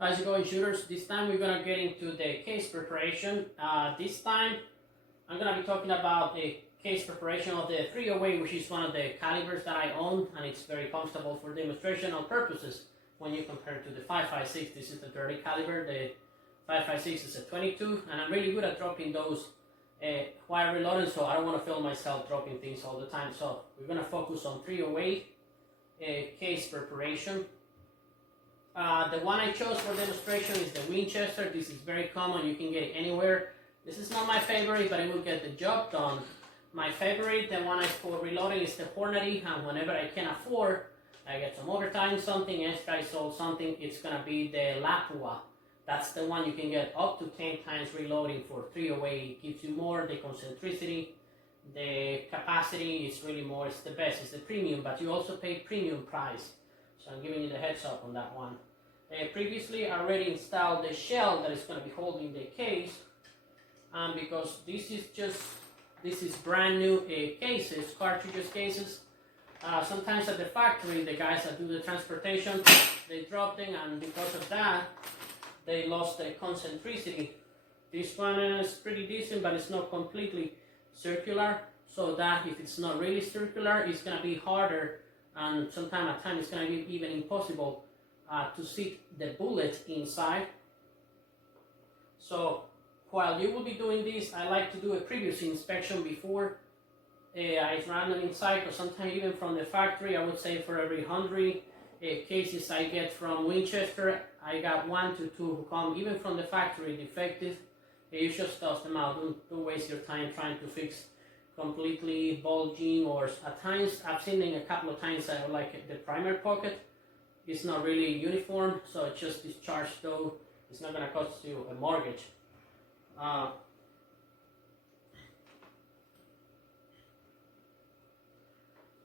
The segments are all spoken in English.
How's it going, shooters? This time we're gonna get into the case preparation. This time I'm gonna be talking about the case preparation of the 308, which is one of the calibers that I own, and it's very comfortable for demonstrational purposes when you compare it to the 5.56. This is the 30 caliber. The 5.56 is a 22, and I'm really good at dropping those while reloading, so I don't want to feel myself dropping things all the time. So we're gonna focus on 308 case preparation. The one I chose for demonstration is the Winchester. This is very common, you can get it anywhere. This is not my favorite, but it will get the job done. My favorite, the one I for reloading, is the Hornady, and whenever I can afford, I get some overtime, something extra, I sold something, it's gonna be the Lapua. That's the one you can get up to 10 times reloading for 308. It gives you more, the concentricity, the capacity is really more, it's the best, it's the premium, but you also pay premium price. So I'm giving you the heads up on that one. Previously, I already installed the shell that is going to be holding the case, because this is brand new cases, cartridges cases. Sometimes at the factory, the guys that do the transportation, they drop them, and because of that, they lost the concentricity. This one is pretty decent, but it's not completely circular, so that if it's not really circular, it's going to be harder, and sometimes at times it's going to be even impossible to see the bullet inside. So while you will be doing this, I like to do a previous inspection before I run them inside, because sometimes even from the factory, I would say for every 100 cases I get from Winchester, I got 1 to 2 who come even from the factory defective. You just toss them out. Don't waste your time trying to fix completely bulging, or at times I've seen them a couple of times. I like the primer pocket. It's not really uniform, so it's just discharged, though it's not going to cost you a mortgage.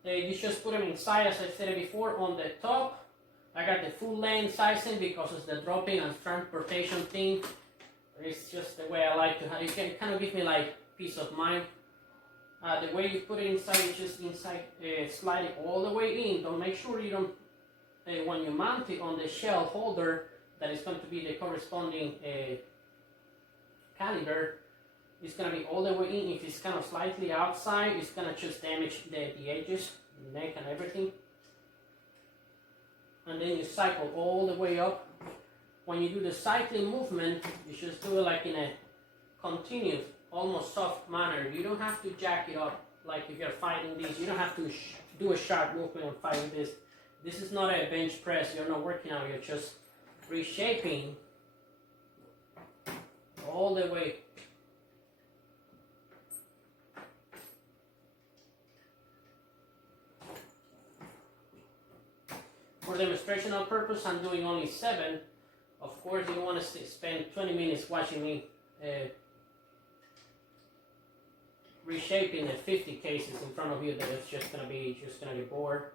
You just put them inside, as I said before, on the top. I got the full length sizing because it's the dropping and transportation thing. It's just the way I like to have it. Can kind of give me like peace of mind. The way you put it inside, you just slide it all the way in. Don't make sure you don't, when you mount it on the shell holder, that is going to be the corresponding caliber, it's going to be all the way in. If it's kind of slightly outside, it's going to just damage the edges, the neck and everything. And then you cycle all the way up. When you do the cycling movement, you just do it like in a continuous, almost soft manner. You don't have to jack it up like if you're fighting this. You don't have to do a sharp movement and fight this. This is not a bench press. You're not working out. You're just reshaping all the way. For demonstrational purpose, I'm doing only 7. Of course, you don't want to spend 20 minutes watching me reshaping the 50 cases in front of you. That it's just gonna be bored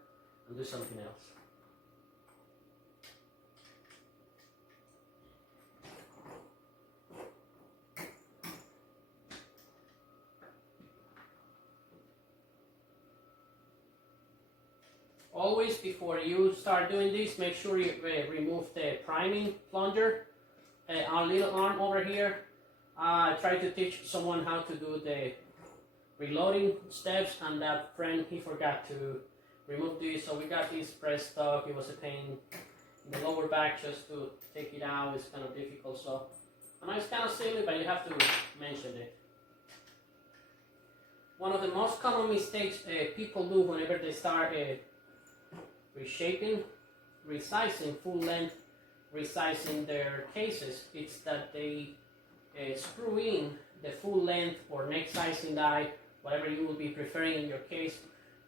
and do something else. Always, before you start doing this, make sure you remove the priming plunger. Our little arm over here, I tried to teach someone how to do the reloading steps, and that friend, he forgot to remove this, so we got this press stuck. It was a pain in the lower back just to take it out. It's kind of difficult, so I know it's kind of silly, but you have to mention it. One of the most common mistakes people do whenever they start reshaping, resizing, full length resizing their cases, it's that they screw in the full length or neck sizing die, whatever you will be preferring in your case,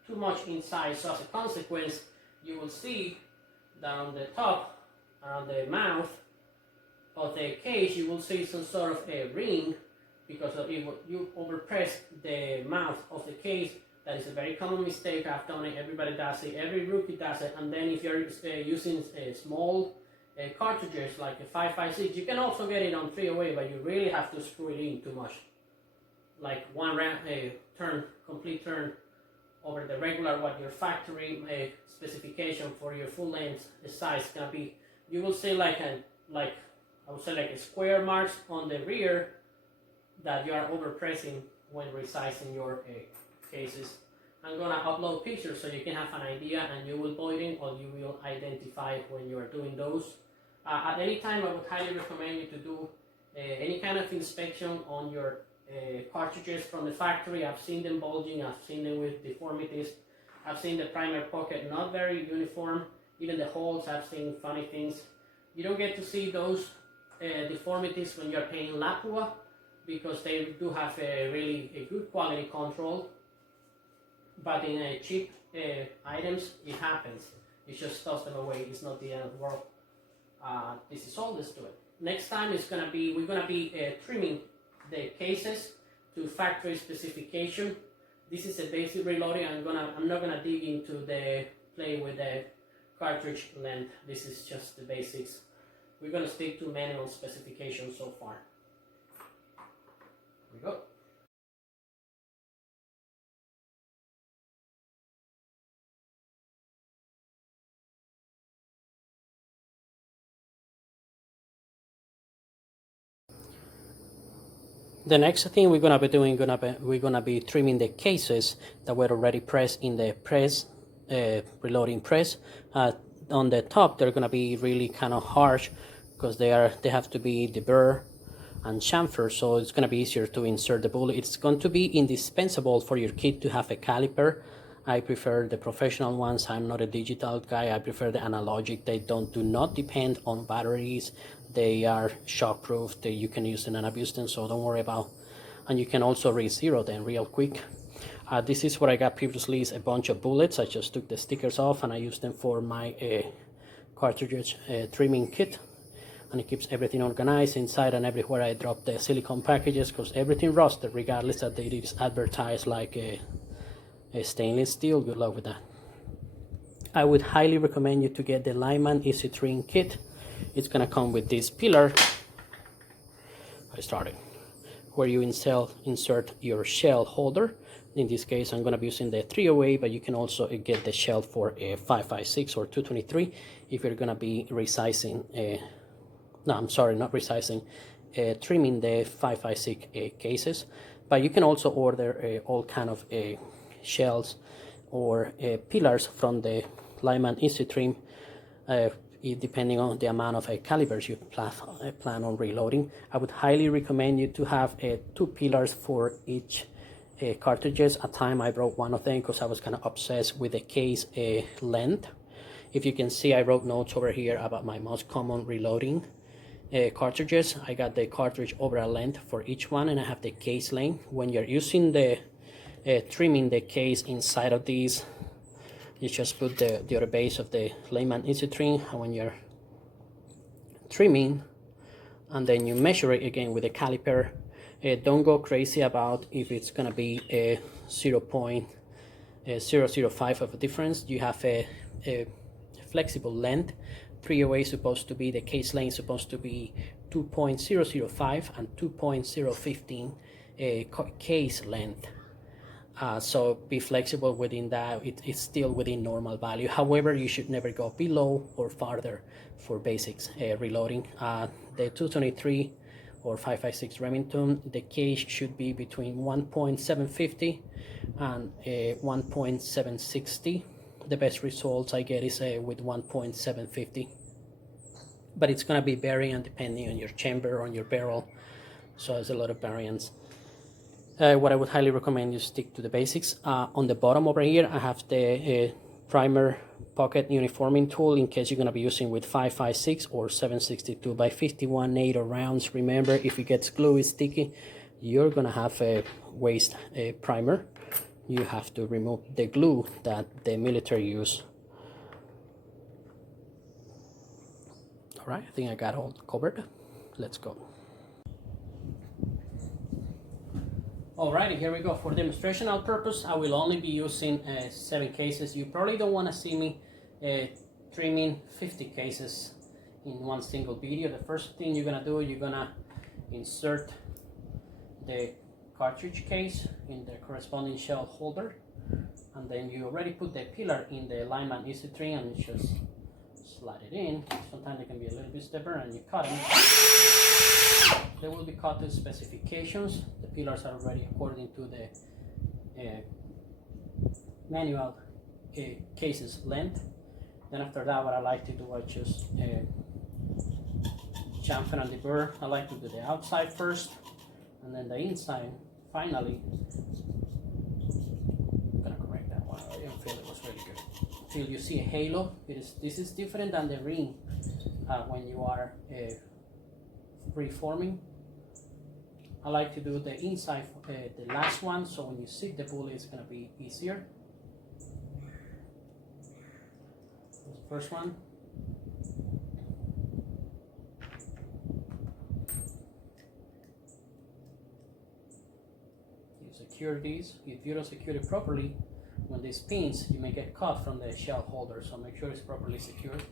too much inside. So as a consequence, you will see that on the top, around the mouth of the case, you will see some sort of a ring because of you overpress the mouth of the case. That is a very common mistake. I've done it. Everybody does it. Every rookie does it. And then if you're using small cartridges like a 5.56, you can also get it on 308, but you really have to screw it in too much. Like one complete turn over the regular, what your factory specification for your full length size is gonna be. You will see like like, I would say like square marks on the rear that you are overpressing when resizing your cases. I'm gonna upload pictures so you can have an idea, and you will point in or you will identify when you are doing those. At any time, I would highly recommend you to do any kind of inspection on your cartridges from the factory. I've seen them bulging, I've seen them with deformities, I've seen the primer pocket not very uniform, even the holes, I've seen funny things. You don't get to see those deformities when you're painting Lapua, because they do have a good quality control, but in cheap items it happens. You just toss them away, it's not the end of the world. This is all there's to it. Next time we're gonna be trimming the cases to factory specification. This is a basic reloading. I'm not gonna dig into the play with the cartridge length. This is just the basics. We're gonna stick to manual specifications so far. Here we go. The next thing we're gonna be doing, we're gonna be trimming the cases that were already pressed in the reloading press. On the top, they're gonna be really kind of harsh because they have to be deburred and chamfered, so it's gonna be easier to insert the bullet. It's going to be indispensable for your kit to have a caliper. I prefer the professional ones. I'm not a digital guy. I prefer the analogic. They do not depend on batteries. They are shockproof. You can use them and abuse them, so don't worry about. And you can also re-zero them real quick. This is what I got previously, is a bunch of bullets. I just took the stickers off and I used them for my cartridge trimming kit. And it keeps everything organized inside, and everywhere I drop the silicone packages, because everything rusted regardless that it is advertised like a stainless steel. Good luck with that. I would highly recommend you to get the Lyman Easy Trim kit. It's gonna come with this pillar. I started where you insert your shell holder. In this case, I'm gonna be using the 308, but you can also get the shell for a 556 or 223 if you're gonna be resizing. No, I'm sorry, not resizing. Trimming the 556 cases, but you can also order all kind of shells or pillars from the Lyman Easy Trim, depending on the amount of calibers you plan on reloading. I would highly recommend you to have 2 pillars for each cartridges. At time I brought one of them because I was kind of obsessed with the case length. If you can see, I wrote notes over here about my most common reloading cartridges. I got the cartridge overall length for each one, and I have the case length. When you're using the trimming the case inside of these, you just put the other base of the Lyman Easy Trim, and when you're trimming, and then you measure it again with a caliper. Don't go crazy about if it's gonna be a 0.005 of a difference. You have a flexible length. 308 is supposed to be, the case length is supposed to be 2.005 and 2.015 case length. So be flexible within that. It's still within normal value. However, you should never go below or farther for basics reloading. The 223 or 556 Remington, the case should be between 1.750 and 1.760. The best results I get is with 1.750, but it's gonna be varying depending on your chamber, on your barrel, so there's a lot of variance. What I would highly recommend you stick to the basics. On the bottom over here, I have the primer pocket uniforming tool in case you're gonna be using with 556 or 762 by 51 NATO rounds. Remember, if it gets gluey, sticky, you're gonna have a waste primer. You have to remove the glue that the military use. All right, I think I got all covered. Let's go. Alrighty, here we go. For demonstrational purpose, I will only be using 7 cases. You probably don't want to see me trimming 50 cases in one single video. The first thing you're gonna do, you're gonna insert the cartridge case in the corresponding shell holder, and then you already put the pillar in the Lyman Easy Trim, and you just slide it in. Sometimes it can be a little bit the burr and you cut them, they will be cut to specifications. The pillars are already according to the manual cases length. Then after that, what I like to do, I just chamfer on the burr. I like to do the outside first, and then the inside. Finally, I'm gonna correct that one. I didn't feel it was really good. Till you see a halo. This is different than the ring when you are reforming. I like to do the inside, the last one, so when you see the bullet, it's gonna be easier. That's the first one. You secure these. If you don't secure it properly, when this pins, you may get cut from the shell holder, so make sure it's properly secured.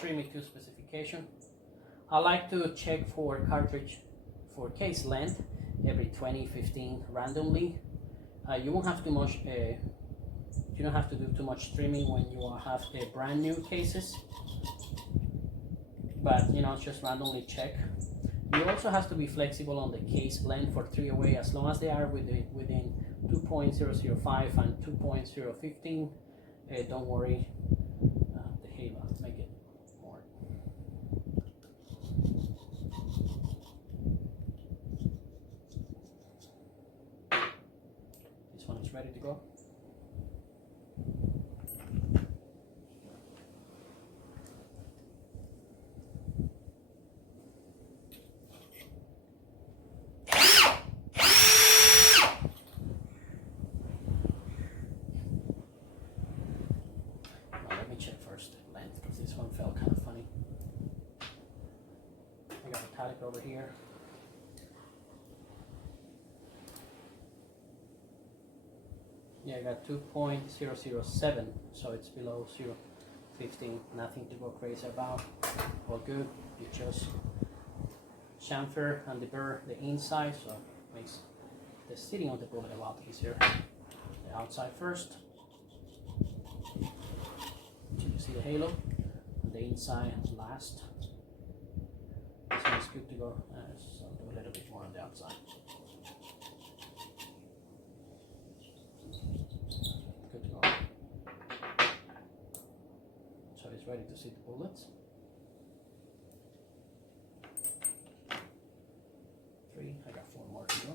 Trim it to specification. I like to check for cartridge for case length every 20-15 randomly. You won't have too much. You don't have to do too much trimming when you have brand new cases, but just randomly check. You also have to be flexible on the case length for 308 as long as they are within 2.005 and 2.015. Don't worry, the halo make it more. This one is ready to go. Check first the length because this one felt kind of funny. I got metallic over here. Yeah, I got 2.007, so it's below 0.15. Nothing to go crazy about. All good. You just chamfer and deburr the inside, so it makes the sitting of the bullet a lot easier. The outside first. You see the halo, and the inside last. This one's good to go, so I'll do a little bit more on the outside. Good to go. So it's ready to see the bullets. 3, I got 4 more to go.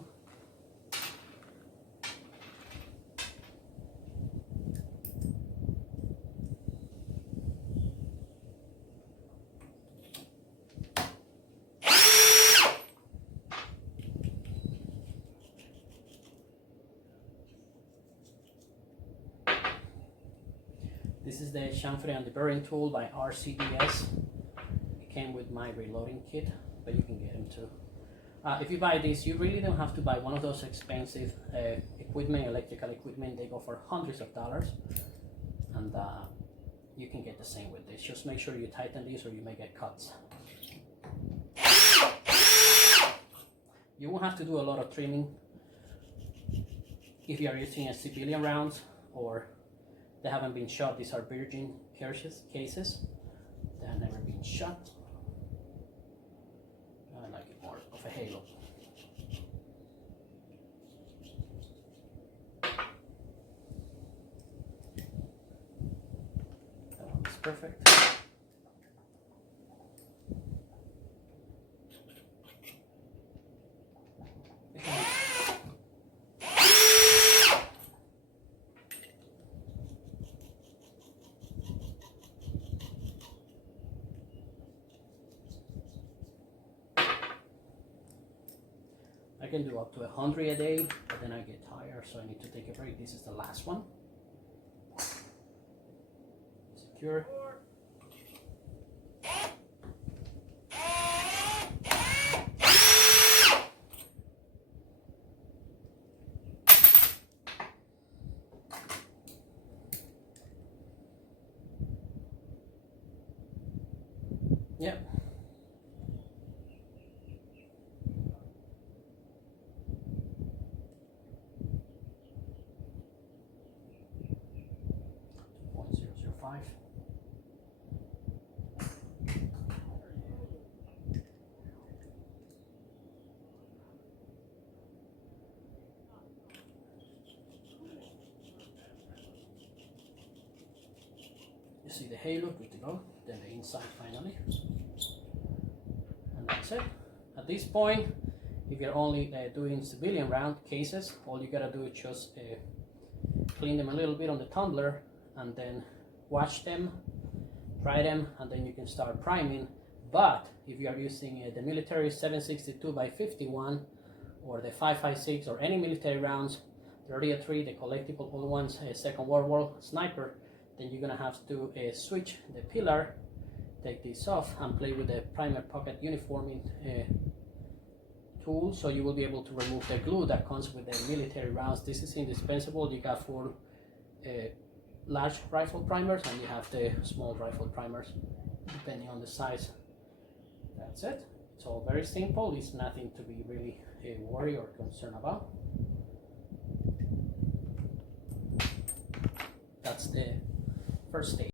This is the chamfer and deburring tool by RCDS. It came with my reloading kit, but you can get them too. If you buy this, you really don't have to buy one of those expensive electrical equipment. They go for hundreds of dollars, and you can get the same with this. Just make sure you tighten these or you may get cuts. You won't have to do a lot of trimming if you are using a civilian rounds or they haven't been shot. These are virgin cases. They have never been shot. I like it more of a halo. That one is perfect. I can do up to 100 a day, but then I get tired, so I need to take a break. This is the last one. Secure. Yep. see the halo, good to go. Then the inside finally. And that's it. At this point, if you're only doing civilian round cases, all you gotta do is just clean them a little bit on the tumbler and then wash them, dry them, and then you can start priming. But if you are using the military 7.62 by 51 or the 5.56 or any military rounds, 30-3, the collectible old ones, Second World War sniper, then you're gonna have to switch the pillar, take this off, and play with the primer pocket uniforming tool, so you will be able to remove the glue that comes with the military rounds. This is indispensable. You got 4 large rifle primers and you have the small rifle primers depending on the size. That's it. It's all very simple. It's nothing to be really worried or concerned about. That's the first stage.